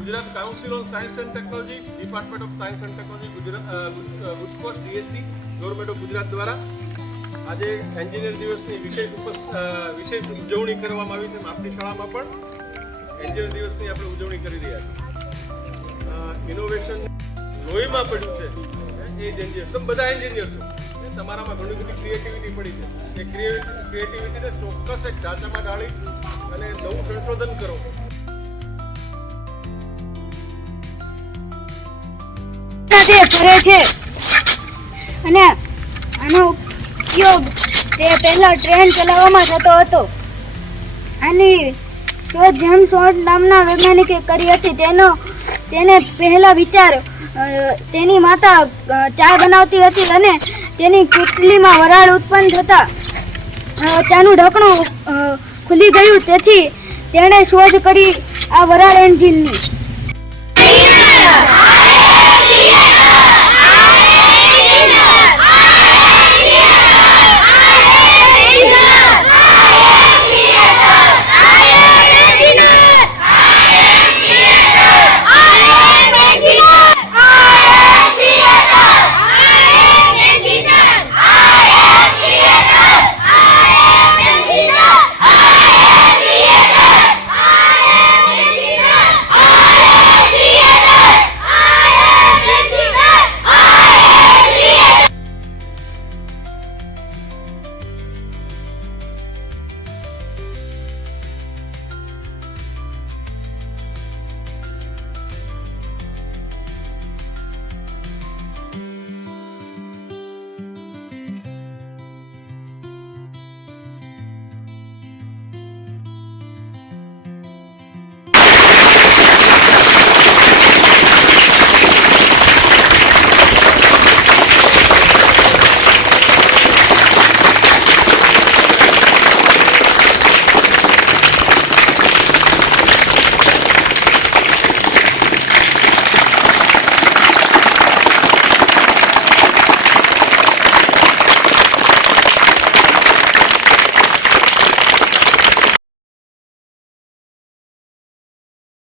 Gujarat council on science and technology, department of science and technology, ગુજકોસ્ટ DST, government of Gujarat દ્વારા આજે engineer દિવસની વિશેષ ઉજવણી કરવામાં આવી છે. આપણી શાળામાં પણ એન્જિનિયર દિવસની આપણે ઉજવણી કરી રહ્યા છીએ. ઇનોવેશન લોહીમાં પડ્યું છે એ જ એન્જિનિયર. તમે બધા એન્જિનિયર છો, તમારામાં ઘણી બધી ક્રિએટિવિટી પડી છે. એ ક્રિએટિવિટીને ચોક્કસ એક ઢાંચામાં ઢાળી અને નવું સંશોધન કરો. કરે છે અને આનો ઉપયોગ તે પહેલા ટ્રેન ચલાવવામાં થતો હતો. આની શોધ જેમ્સ વોટ નામના વૈજ્ઞાનિકે કરી હતી. તેને પહેલા વિચાર તેની માતા ચા બનાવતી હતી અને તેની કીટલીમાં વરાળ ઉત્પન્ન થતા ચાનું ઢાંકણું ખુલી ગયું. તેથી તેણે શોધ કરી આ વરાળ એન્જિનની.